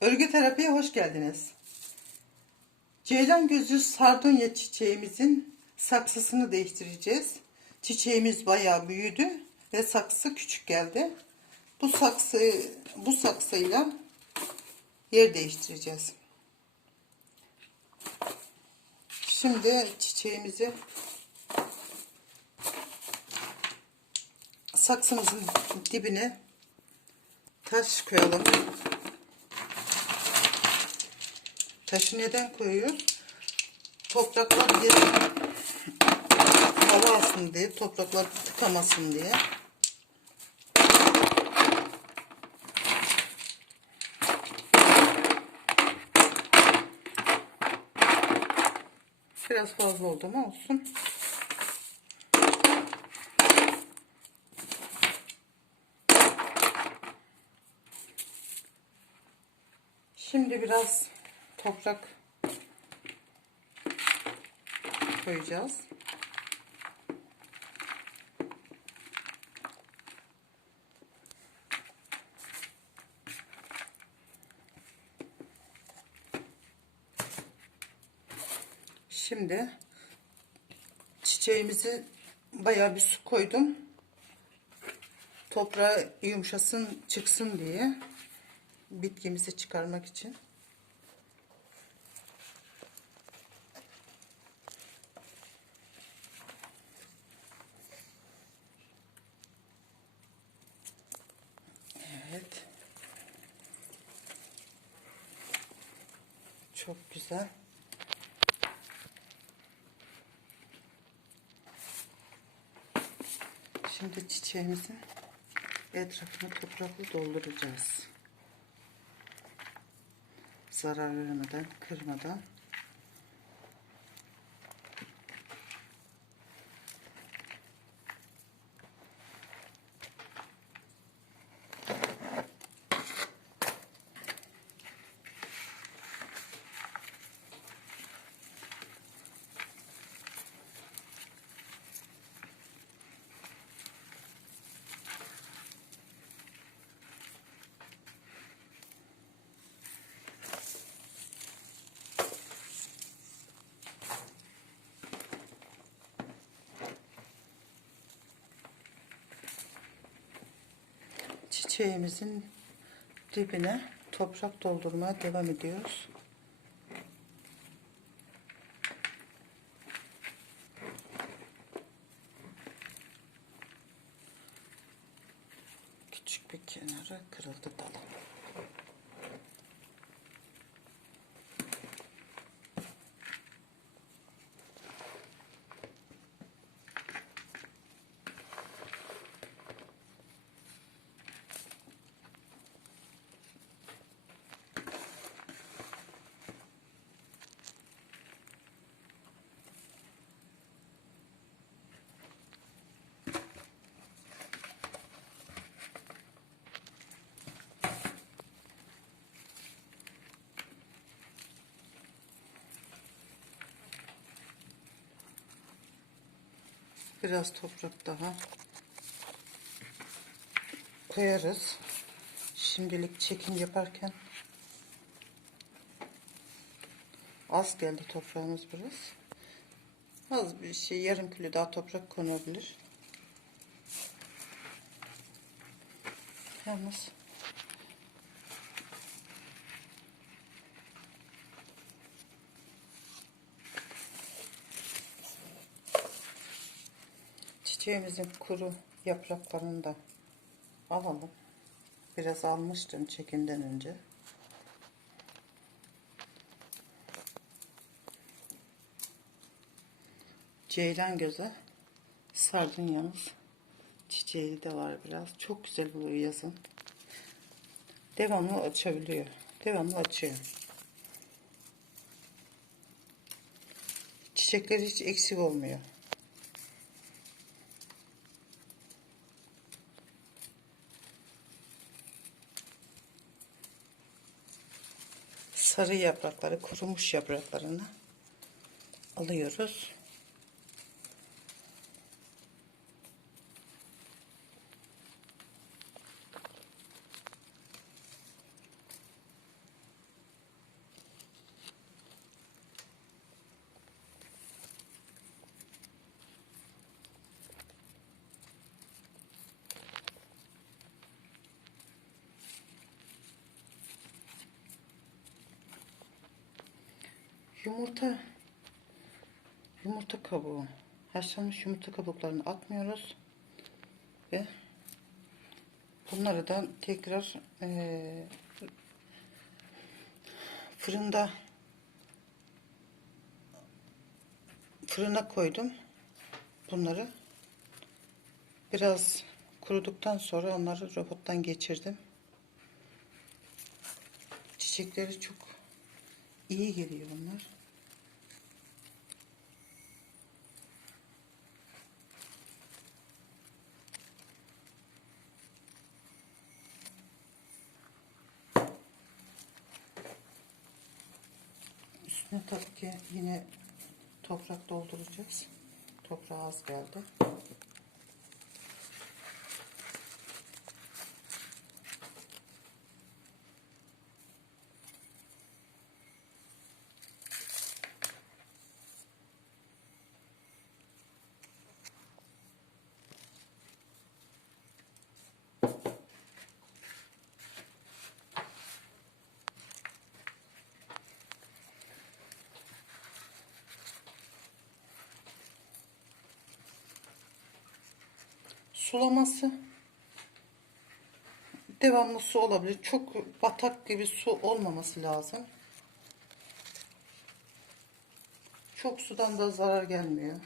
Örgü terapiye hoş geldiniz. Ceylan gözü sardunya çiçeğimizin saksısını değiştireceğiz. Çiçeğimiz bayağı büyüdü ve saksı küçük geldi. Bu saksı bu saksıyla yer değiştireceğiz. Şimdi çiçeğimizi saksımızın dibine taş koyalım. Taşı neden koyuyoruz? Topraklar geri hava alsın diye, topraklar tıkamasın diye. Biraz fazla oldu ama olsun. Şimdi biraz toprak koyacağız. Şimdi çiçeğimizi bayağı bir su koydum. Toprağı yumuşasın, çıksın diye bitkimizi çıkarmak için. Çok güzel. Şimdi çiçeğimizin etrafını toprakla dolduracağız. Zarar vermeden, kırmadan. Çiçeğimizin dibine toprak doldurmaya devam ediyoruz. Küçük bir kenara kırıldı dalı. Biraz toprak daha koyarız. Şimdilik çekim yaparken az geldi toprağımız biraz. Az bir şey yarım kilo daha toprak konabilir. Yalnız Çiçeğimizin kuru yapraklarını da alalım. Biraz almıştım çekinden önce. Ceylan göze sardunyamız çiçeği de var biraz. Çok güzel oluyor yazın. Devamlı açabiliyor. Devamlı açıyor. Çiçekler hiç eksik olmuyor. Sarı yaprakları, kurumuş yapraklarını alıyoruz. Yumurta. Yumurta kabuğu. Haşlanmış yumurta kabuklarını atmıyoruz. Ve bunları da tekrar eee, fırında fırına koydum. Bunları biraz kuruduktan sonra onları robottan geçirdim. Çiçekleri çok iyi geliyor bunlar üstüne tabii ki yine toprak dolduracağız. Toprağı az geldi sulaması devamlı su olabilir. Çok batak gibi su olmaması lazım. Çok sudan da zarar gelmiyor.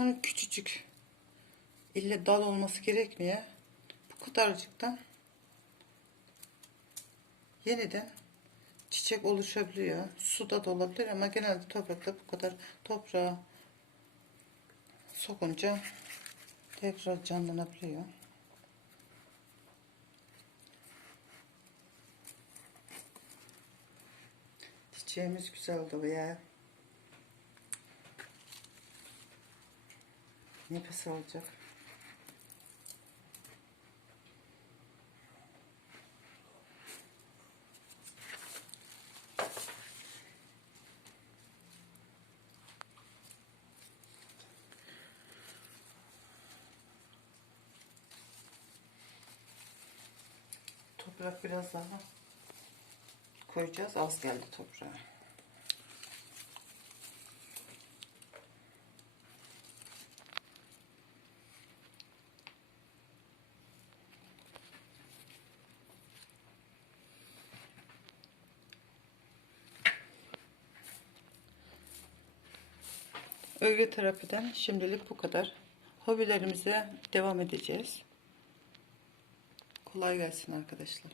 Bunların küçücük ille dal olması gerekmiyor. Bu kadarcıktan yeniden çiçek oluşabiliyor. Suda da olabilir ama genelde toprakta bu kadar toprağa sokunca tekrar canlanabiliyor. Çiçeğimiz güzel oldu Nefes alacak. Toprak biraz daha koyacağız. Az geldi toprağa. Öğle terapiden şimdilik bu kadar. Hobilerimize devam edeceğiz. Kolay gelsin arkadaşlar.